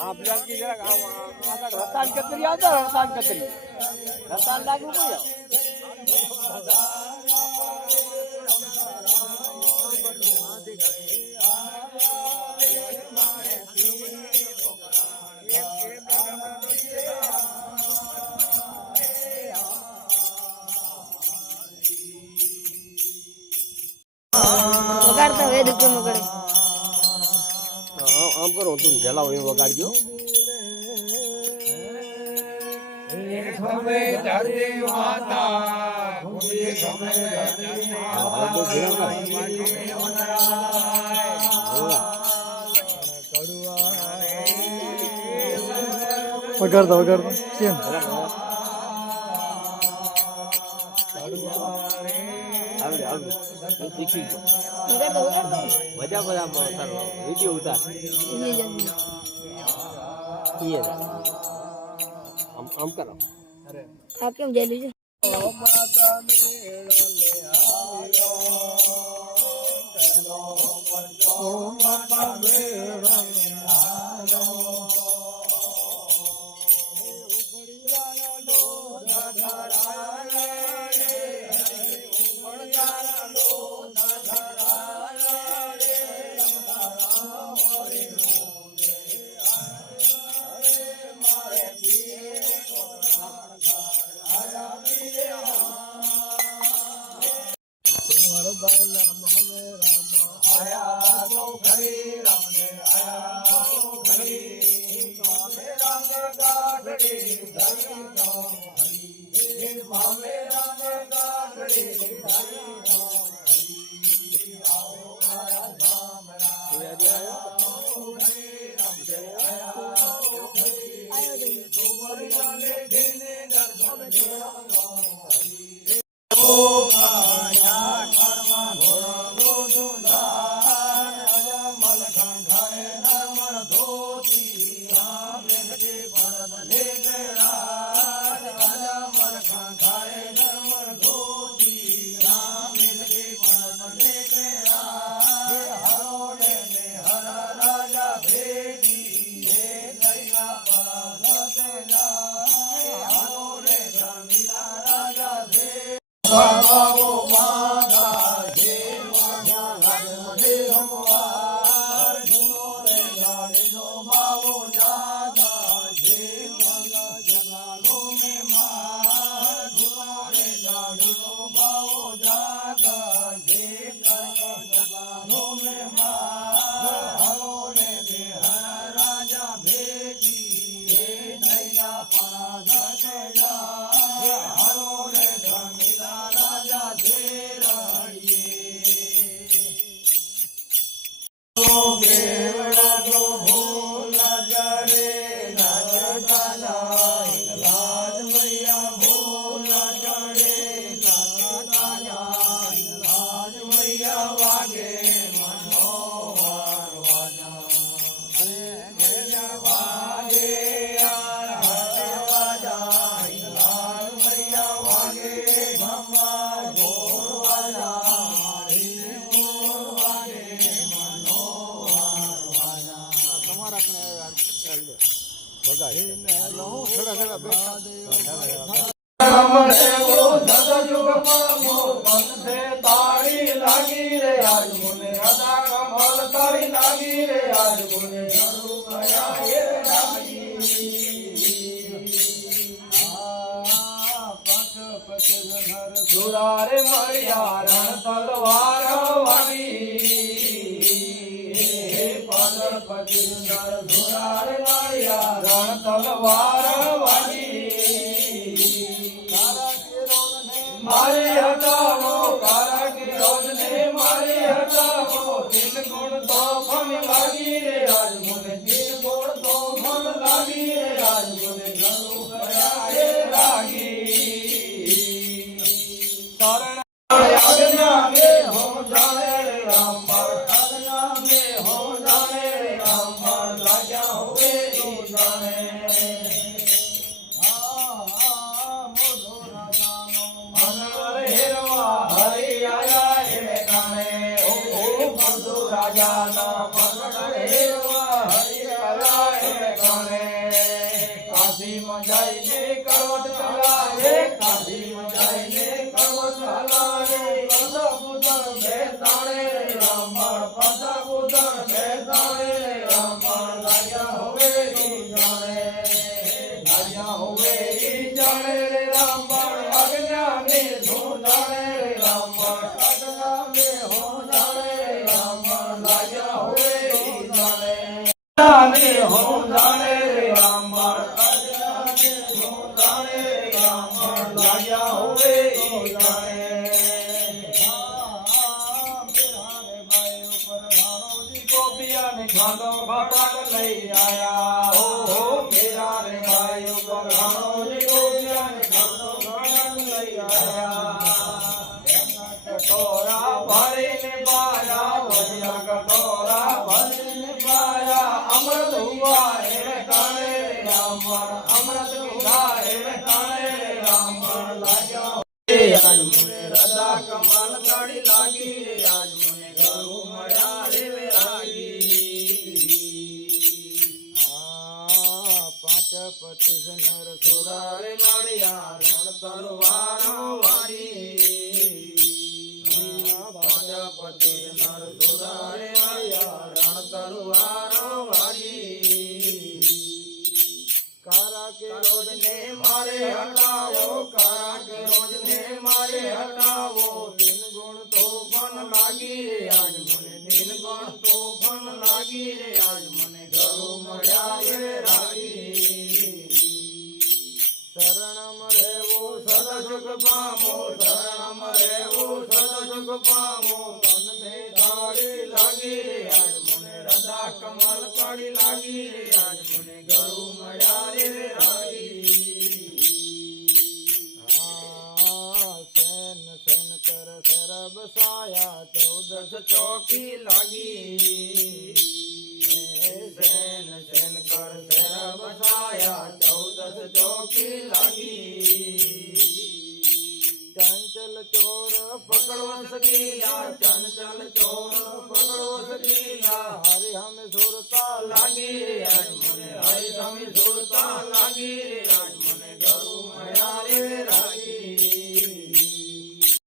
आपल्याला की जरा आता रतान कतरी आता रतान कतरी रतान लागू પડ્યો વગાડતા હોય દુકે મગડે આમ કરો તું જલાવ એ વગાડજો ખમે ધરતી માતા ભૂમિ ખમે ધરતી વગાડતા વગાડતા કેમ મજા બધા વિડીયો ઉતાર આમ કરો આ કેમ જઈ છે સુરારે મળ્યા રણ તલવાર વાળી પાદર પતિ સુરારે મળ્યા રણ તલવાર વાળી મારી હટાવો કારા કિરોજ ને મારી હટાવો તીન ગુણ તો ફન લાગી રે આજ મને તીન ગુણ તો ફન લાગી રે આજ મને ઘણું કર્યા એ લાગી આજ્ઞા મે હો જાણે રે રામ આજ્ઞા મે હો જાણે રે રામ રાજા હોવે ઈ જાણે રાજાનો મગડ હેરવા હરિ કરાય ગણે કાશીમાં જઈને કરોડ ચલાવે કાશીમાં જઈને કરોડ ચલાવે પંચા પુત્ર બેસાડે રામણ પંચા પુત્ર બેસાડે રામણ લાગ્યા હોવે ઈ જાણે લાગ્યા હોવે ઈ જાણે રામણ અજ્ઞાને શું જાણે રામણ અજ્ઞાને હું જાણે રામણ લાગ્યા હોવે ઈ જાણે અજ્ઞાને હું જાણે રામણ અજ્ઞાને હું જાણે રામણ લાગ્યા હોવે ઈ જાણે ખાનો ખટાક લઈ આયા હો મેરા રે ભાઈ ઉપર ખાનો ગોપિયા ને ખાનો ખટાક લઈ આયા કટોરા ભરીને પાયા વડિયા કટોરા ભરીને પાયા અમૃત હુઆ એને કાણે રામણ અમૃત હુઆ એને કાણે રામણ લાગ્યા આજ મને રદા કમાલ તાળી લાગી રે આજ મને ઘરું મળ્યા રે વેરાગી પચીસ નર સુરારે લાડ્યા રણ તલવારો વારી પચીસ નર સુરારે લાડ્યા રણ તલવારો વારી કારા કે રોજ ને મારે હટાવો કારા કે રોજ ને મારે હટાવો દિન ગુણ તો પણ લાગી રે આજ મને દિન ગુણ તો પણ લાગી રે આજ મને ઘરો મળ્યા રે રાગી શરણમ રેવો સદા સુખ પામો શરણમ રેવો સદા સુખ પામો તન મે તાળી લાગી રે આજ મને રદા કમલ તાળી લાગી રે આજ મને ઘરું મળ્યા રે રાગી સેન સેન કર સરબ સાયા 14 ચોકી લાગી સેન સેન કર સરબ સાયા 14 ચોકી લાગી ચંચલ ચોર પકડવા સકીલા ચંચલ ચોર પકડવા સકીલા હરિ હમે સુરતા લાગી રે આજ મને હરિ હમે સુરતા લાગી રે